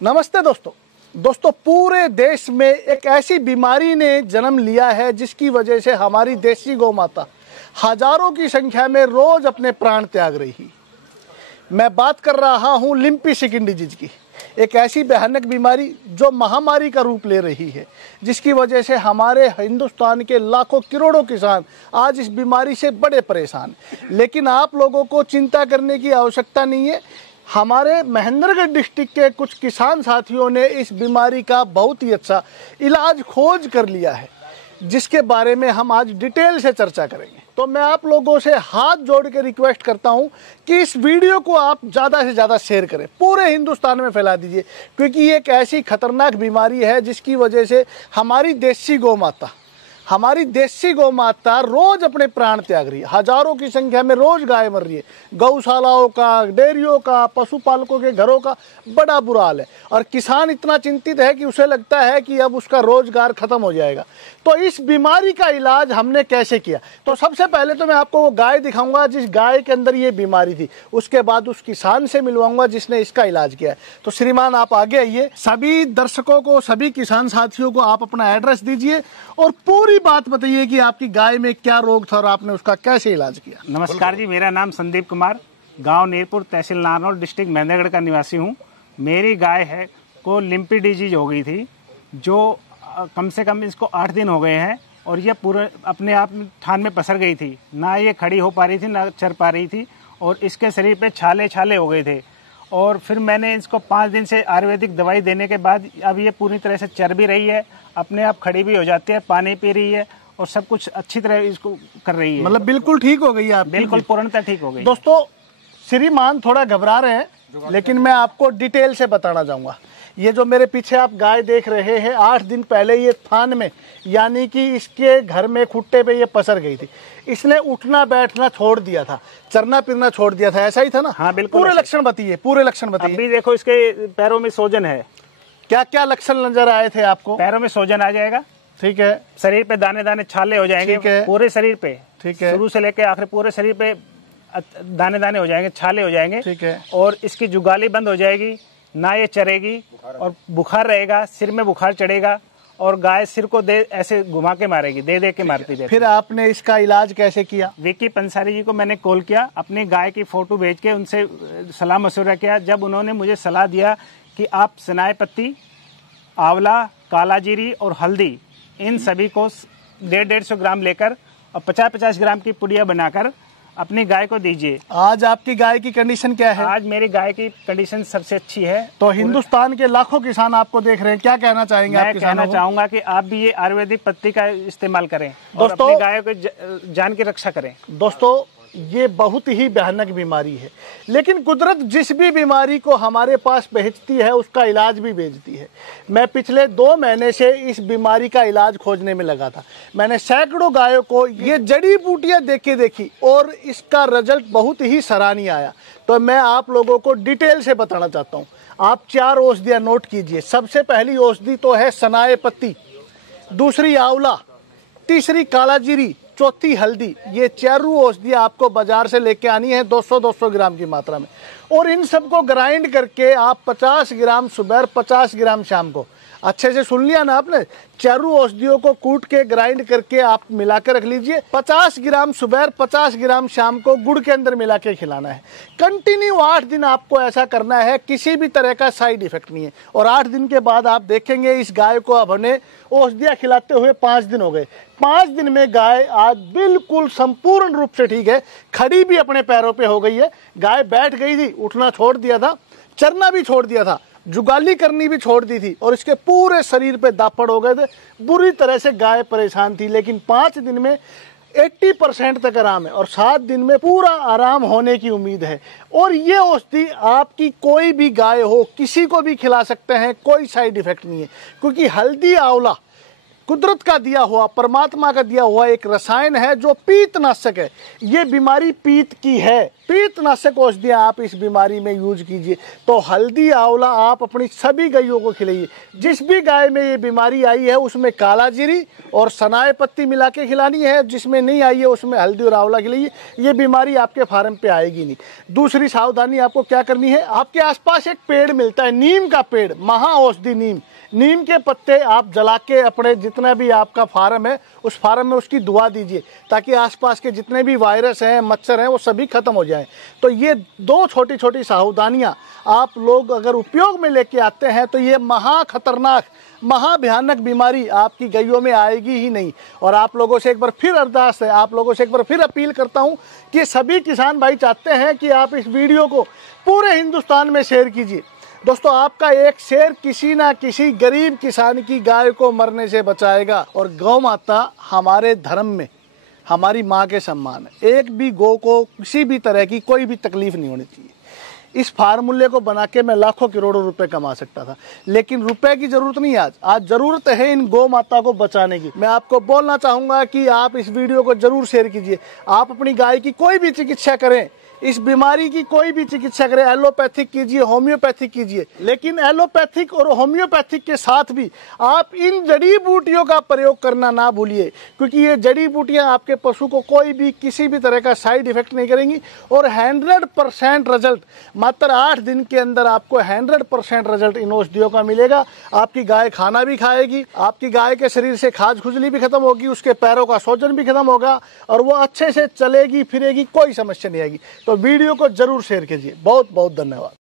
नमस्ते दोस्तों, पूरे देश में एक ऐसी बीमारी ने जन्म लिया है जिसकी वजह से हमारी देसी गौ माता हजारों की संख्या में रोज अपने प्राण त्याग रही। मैं बात कर रहा हूं लिम्पी स्किन डिजीज की, एक ऐसी भयानक बीमारी जो महामारी का रूप ले रही है, जिसकी वजह से हमारे हिंदुस्तान के लाखों करोड़ों किसान आज इस बीमारी से बड़े परेशान। लेकिन आप लोगों को चिंता करने की आवश्यकता नहीं है। हमारे महेंद्रगढ़ डिस्ट्रिक्ट के कुछ किसान साथियों ने इस बीमारी का बहुत ही अच्छा इलाज खोज कर लिया है, जिसके बारे में हम आज डिटेल से चर्चा करेंगे। तो मैं आप लोगों से हाथ जोड़ के रिक्वेस्ट करता हूं कि इस वीडियो को आप ज़्यादा से ज़्यादा शेयर करें, पूरे हिंदुस्तान में फैला दीजिए, क्योंकि ये एक ऐसी खतरनाक बीमारी है जिसकी वजह से हमारी देसी गौ माता रोज अपने प्राण त्याग रही है। हजारों की संख्या में रोज गाय मर रही है। गौशालाओं का, डेयरियों का, पशुपालकों के घरों का बड़ा बुरा हाल है और किसान इतना चिंतित है कि उसे लगता है कि अब उसका रोजगार खत्म हो जाएगा। तो इस बीमारी का इलाज हमने कैसे किया? तो सबसे पहले तो मैं आपको वो गाय दिखाऊंगा जिस गाय के अंदर ये बीमारी थी, उसके बाद उस किसान से मिलवाऊंगा जिसने इसका इलाज किया है। तो श्रीमान आप आगे आइए। सभी दर्शकों को, सभी किसान साथियों को आप अपना एड्रेस दीजिए और पूरी बात बताइए कि आपकी गाय में क्या रोग था और आपने उसका कैसे इलाज किया। नमस्कार जी, मेरा नाम संदीप कुमार, गांव नीरपुर, तहसील नारनौल, डिस्ट्रिक्ट महेंद्रगढ़ का निवासी हूं। मेरी गाय है को लिम्पी डिजीज हो गई थी, जो कम से कम इसको 8 दिन हो गए हैं और ये पूरे अपने आप थान में पसर गई थी। ना ये खड़ी हो पा रही थी, ना चर पा रही थी और इसके शरीर पे छाले हो गए थे। और फिर मैंने इसको 5 दिन से आयुर्वेदिक दवाई देने के बाद अब ये पूरी तरह से चर भी रही है, अपने आप खड़ी भी हो जाती है, पानी पी रही है और सब कुछ अच्छी तरह इसको कर रही है। मतलब बिल्कुल ठीक हो गई आप? बिल्कुल पूर्णतः ठीक हो गई। दोस्तों, श्रीमान थोड़ा घबरा रहे हैं, लेकिन मैं आपको डिटेल से बताना चाहूंगा। ये जो मेरे पीछे आप गाय देख रहे हैं, 8 दिन पहले ये थान में, यानी कि इसके घर में खुट्टे पे ये पसर गई थी। इसने उठना बैठना छोड़ दिया था, चरना फिरना छोड़ दिया था, ऐसा ही था ना? हाँ बिल्कुल। पूरे लक्षण बताइए, पूरे लक्षण बताइए। अभी देखो इसके पैरों में सोजन है। क्या क्या लक्षण नजर आए थे आपको? पैरों में सोजन आ जाएगा, ठीक है। शरीर पे दाने दाने छाले हो जाएंगे, ठीक है। पूरे शरीर पे, ठीक है। शुरू से लेकर आखिर पूरे शरीर पे दाने दाने हो जाएंगे, छाले हो जाएंगे, ठीक है। और इसकी जुगाली बंद हो जाएगी, ना ये चरेगी और बुखार रहेगा, सिर में बुखार चढ़ेगा और गाय सिर को ऐसे घुमा के मारेगी, दे के मारती रहती। फिर आपने इसका इलाज कैसे किया? विकी पंसारी जी को मैंने कॉल किया, अपनी गाय की फोटो भेज के उनसे सलाह मशवरा किया। जब उन्होंने मुझे सलाह दिया कि आप सनाए पत्ती, आंवला, कालाजीरी और हल्दी, इन सभी को 150-150 ग्राम लेकर और 50-50 ग्राम की पुड़िया बनाकर अपनी गाय को दीजिए। आज आपकी गाय की कंडीशन क्या है? आज मेरी गाय की कंडीशन सबसे अच्छी है। तो हिंदुस्तान के लाखों किसान आपको देख रहे हैं, क्या कहना चाहेंगे आप किसानों को? मैं कहना चाहूंगा कि आप भी ये आयुर्वेदिक पत्ती का इस्तेमाल करें और अपनी गाय को जान की रक्षा करें। दोस्तों, ये बहुत ही भयानक बीमारी है, लेकिन कुदरत जिस भी बीमारी को हमारे पास भेजती है उसका इलाज भी भेजती है। मैं पिछले 2 महीने से इस बीमारी का इलाज खोजने में लगा था। मैंने सैकड़ों गायों को ये जड़ी बूटियां देखी और इसका रिजल्ट बहुत ही सराहनीय आया। तो मैं आप लोगों को डिटेल से बताना चाहता हूँ। आप 4 औषधियाँ नोट कीजिए। सबसे पहली औषधि तो है सनाए पत्ती, दूसरी आंवला, तीसरी कालाजीरी, चौथी हल्दी। ये 4 औषधियाँ आपको बाजार से लेके आनी है 200-200 ग्राम की मात्रा में, और इन सबको ग्राइंड करके आप 50 ग्राम सुबह, 50 ग्राम शाम को, अच्छे से सुन लिया ना आपने? 4 औषधियों को कूट के ग्राइंड करके आप मिला के रख लीजिए। 50 ग्राम सुबह, 50 ग्राम शाम को गुड़ के अंदर मिला के खिलाना है। कंटिन्यू 8 दिन आपको ऐसा करना है, किसी भी तरह का साइड इफेक्ट नहीं है। और 8 दिन के बाद आप देखेंगे इस गाय को अब हमने औषधियाँ खिलाते हुए 5 दिन हो गए। 5 दिन में गाय आज बिल्कुल संपूर्ण रूप से ठीक है, खड़ी भी अपने पैरों पे हो गई है। गाय बैठ गई थी, उठना छोड़ दिया था, चरना भी छोड़ दिया था, जुगाली करनी भी छोड़ दी थी और इसके पूरे शरीर पे दापड़ हो गए थे। बुरी तरह से गाय परेशान थी, लेकिन 5 दिन में 80% तक आराम है और 7 दिन में पूरा आराम होने की उम्मीद है। और ये औषधि आपकी कोई भी गाय हो, किसी को भी खिला सकते हैं, कोई साइड इफेक्ट नहीं है, क्योंकि हल्दी, आंवला कुदरत का दिया हुआ, परमात्मा का दिया हुआ एक रसायन है जो पीतनाशक है। ये बीमारी पीत की है, पीतनाशक औषधियाँ आप इस बीमारी में यूज कीजिए। तो हल्दी आंवला आप अपनी सभी गायों को खिलाइए। जिस भी गाय में ये बीमारी आई है उसमें काला जीरी और सनाए पत्ती मिला के खिलानी है, जिसमें नहीं आई है उसमें हल्दी और आंवला खिलाइए। ये बीमारी आपके फार्म पे आएगी नहीं। दूसरी सावधानी आपको क्या करनी है, आपके आसपास एक पेड़ मिलता है, नीम का पेड़, महा औषधि नीम के पत्ते आप जला के अपने जितना भी आपका फार्म है उस फार्म में उसकी दुआ दीजिए, ताकि आसपास के जितने भी वायरस हैं, मच्छर हैं, वो सभी खत्म हो जाएं। तो ये दो छोटी छोटी सावधानियां आप लोग अगर उपयोग में लेके आते हैं तो ये महा खतरनाक, महा भयानक बीमारी आपकी गायों में आएगी ही नहीं। और आप लोगों से एक बार फिर अरदास है, आप लोगों से एक बार फिर अपील करता हूं कि सभी किसान भाई चाहते हैं कि आप इस वीडियो को पूरे हिंदुस्तान में शेयर कीजिए। दोस्तों, आपका एक शेयर किसी ना किसी गरीब किसान की गाय को मरने से बचाएगा। और गौ माता हमारे धर्म में हमारी माँ के सम्मान है। एक भी गौ को किसी भी तरह की कोई भी तकलीफ नहीं होनी चाहिए। इस फार्मूले को बना के मैं लाखों करोड़ों रुपए कमा सकता था, लेकिन रुपए की जरूरत नहीं है। आज जरूरत है इन गौ माता को बचाने की। मैं आपको बोलना चाहूँगा कि आप इस वीडियो को जरूर शेयर कीजिए। आप अपनी गाय की कोई भी चिकित्सा करें, इस बीमारी की कोई भी चिकित्सा करें, एलोपैथिक कीजिए, होम्योपैथिक कीजिए, लेकिन एलोपैथिक और होम्योपैथिक के साथ भी आप इन जड़ी बूटियों का प्रयोग करना ना भूलिए, क्योंकि ये जड़ी बूटियां आपके पशु को कोई भी किसी भी तरह का साइड इफेक्ट नहीं करेंगी। और 100% रिजल्ट, मात्र 8 दिन के अंदर आपको 100% रिजल्ट इन औषधियों का मिलेगा। आपकी गाय खाना भी खाएगी, आपकी गाय के शरीर से खाज खुजली भी खत्म होगी, उसके पैरों का सोजन भी खत्म होगा और वो अच्छे से चलेगी फिरेगी, कोई समस्या नहीं आएगी। तो वीडियो को जरूर शेयर कीजिए। बहुत बहुत धन्यवाद।